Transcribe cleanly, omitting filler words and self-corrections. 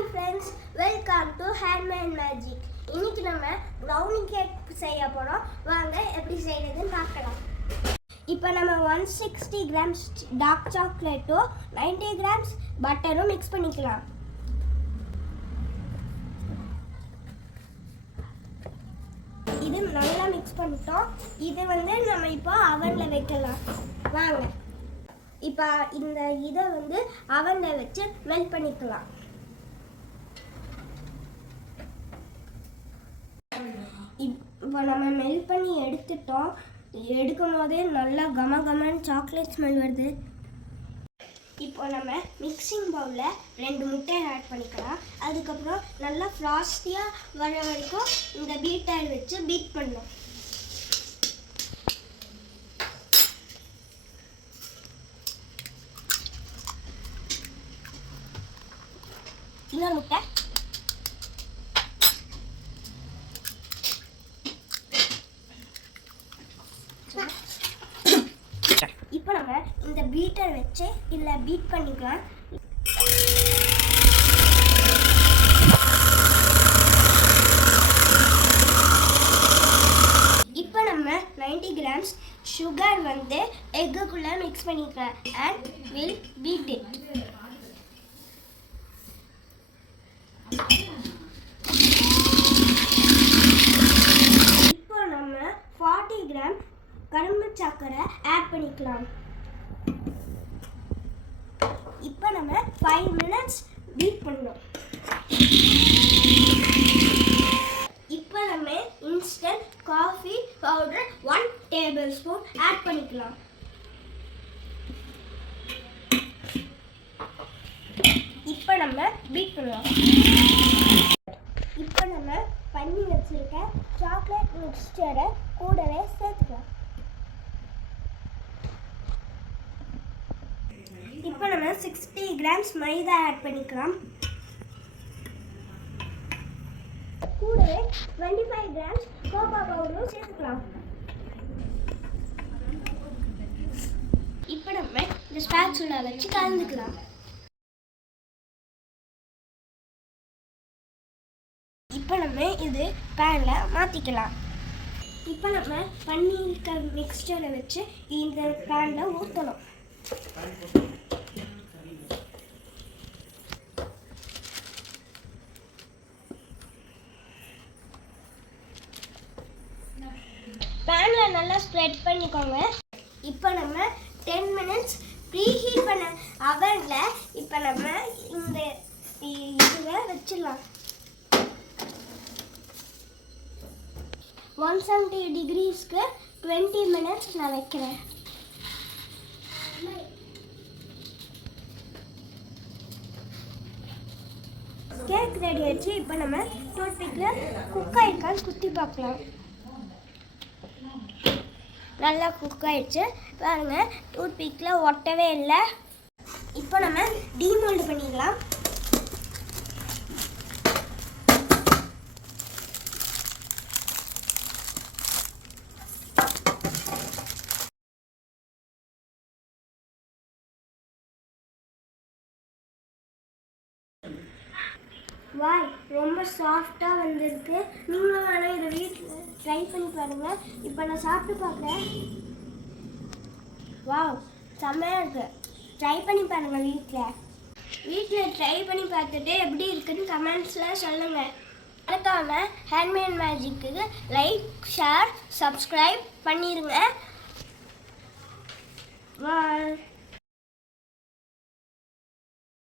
Hi friends, welcome to handmade magic. இன்னைக்கு நம்ம brownie cake செய்ய போகிறோம். வாங்க எப்படி செய்யறதுன்னு பார்க்கலாம். இப்போ நம்ம 160 கிராம்ஸ் டார்க் சாக்லேட்டும் 90 கிராம்ஸ் பட்டரும் மிக்ஸ் பண்ணிக்கலாம். இது நல்லா மிக்ஸ் பண்ணிட்டோம். இது நம்ம இப்போ அவனில் வைக்கலாம். வாங்க இப்போ இந்த இதை அவனில் வச்சு மெல்ட் பண்ணிக்கலாம். இப்போ நம்ம மெல்ட் பண்ணி எடுத்துட்டோம். எடுக்கும் போதே நல்லா கமன்னு சாக்லேட் ஸ்மெல் வருது. இப்போ நம்ம மிக்சிங் பவுலில் 2 முட்டையை ஆட் பண்ணிக்கலாம். அதுக்கப்புறம் நல்லா ஃப்ராஸ்டியாக வர வரைக்கும் இந்த பீட்டர் வச்சு பீட் பண்ணணும். இன்னொரு முட்டை, இப்போ நம்ம இந்த பீட்டர் வச்சு இல்லை பீட் பண்ணிக்கலாம். இப்போ நம்ம 90 கிராம்ஸ் சுகர் எக்குக்குள்ளே மிக்ஸ் பண்ணிக்கலாம் அண்ட் வில் பீட் இட். இப்போ நம்ம 40 கிராம் கரும்பு சர்க்கரை ஆட் பண்ணிக்கலாம். இப்போ நம்ம 5 மினிட்ஸ் பீட் பண்ணணும். இப்போ நம்ம instant coffee powder 1 tablespoon add பண்ணிக்கலாம். இப்போ நம்ம பீட் பண்ணலாம். இப்போ நம்ம பண்ணி வச்சிருக்க சாக்லேட் மிக்ஸ்சரை கூடவே சேர்த்துக்கலாம். இப்போ நம்ம 60 கிராம்ஸ் மைதா ஆட் பண்ணிக்கலாம். கூடவே 25 கிராம்ஸ் கோகோ பவுடரும் சேர்த்துக்கலாம். இப்போ நம்ம இந்த ஸ்பாச்சுலா வச்சு கலந்துக்கலாம். இப்போ நம்ம இது பேனில் மாற்றிக்கலாம். இப்போ நம்ம பண்ணியிருக்க மிக்ஸ்சரை வச்சு இந்த பேனில் ஊற்றணும். பேனில் நல்லா ஸ்ப்ரெட் பண்ணிக்கோங்க. இப்போ நம்ம 10 மினிட்ஸ் ப்ரீஹீட் பண்ண அவனில் இப்போ நம்ம இந்த இதில் வச்சிடலாம். 170 டிகிரிஸ்க்கு 20 மினிட்ஸ் நான் வைக்கிறேன். கேக் ரெடி ஆயிடுச்சு. இப்போ நம்ம டூத்பிக்கில் குக் ஆகிருக்கான்னு குத்தி பார்க்கலாம். நல்லா குக் ஆயிடுச்சு பாருங்க. டூத்பிக்கில் ஒட்டவே இல்லை. இப்போ நம்ம டீமோல்டு பண்ணிடலாம். வாய் ரொம்ப சாஃப்டாக வந்திருக்கு. நீங்களும் வேணால் இதை வீட்டில் ட்ரை பண்ணி பாருங்கள். இப்போ நான் சாப்பிட்டு பார்க்குறேன். வாவ், செம்மையாக இருக்குது. ட்ரை பண்ணி பாருங்கள். வீட்டில் ட்ரை பண்ணி பார்த்துட்டு எப்படி இருக்குன்னு கமெண்ட்ஸில் சொல்லுங்கள். மறக்காமல் handmade magic like, share, subscribe பண்ணிடுங்க. பாய்.